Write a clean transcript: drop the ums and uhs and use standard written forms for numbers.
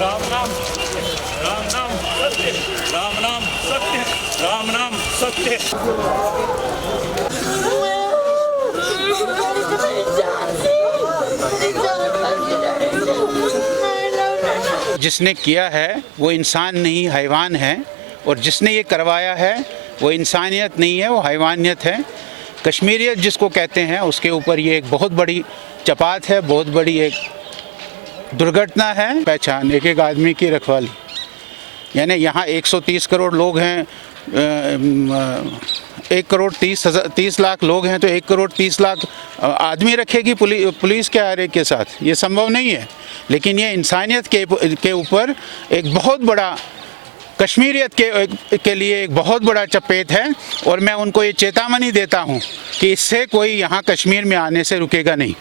राम नाम सत्य, राम नाम सत्य, राम नाम सत्य, राम नाम सत्य। जिसने किया है वो इंसान नहीं हैवान है, और जिसने ये करवाया है वो इंसानियत नहीं है, वो हैवानियत है। कश्मीरियत जिसको कहते हैं उसके ऊपर ये एक बहुत बड़ी चपात है, बहुत बड़ी एक दुर्घटना है। पहचान एक एक आदमी की रखवाली, यानी यहाँ 130 करोड़ लोग हैं, 1 करोड़ 30 लाख लोग हैं, तो 1 करोड़ 30 लाख आदमी रखेगी पुलिस के आरे के साथ? ये संभव नहीं है। लेकिन ये इंसानियत के ऊपर एक बहुत बड़ा, कश्मीरियत के लिए एक बहुत बड़ा चपेट है, और मैं उनको ये चेतावनी देता हूँ कि इससे कोई यहाँ कश्मीर में आने से रुकेगा नहीं।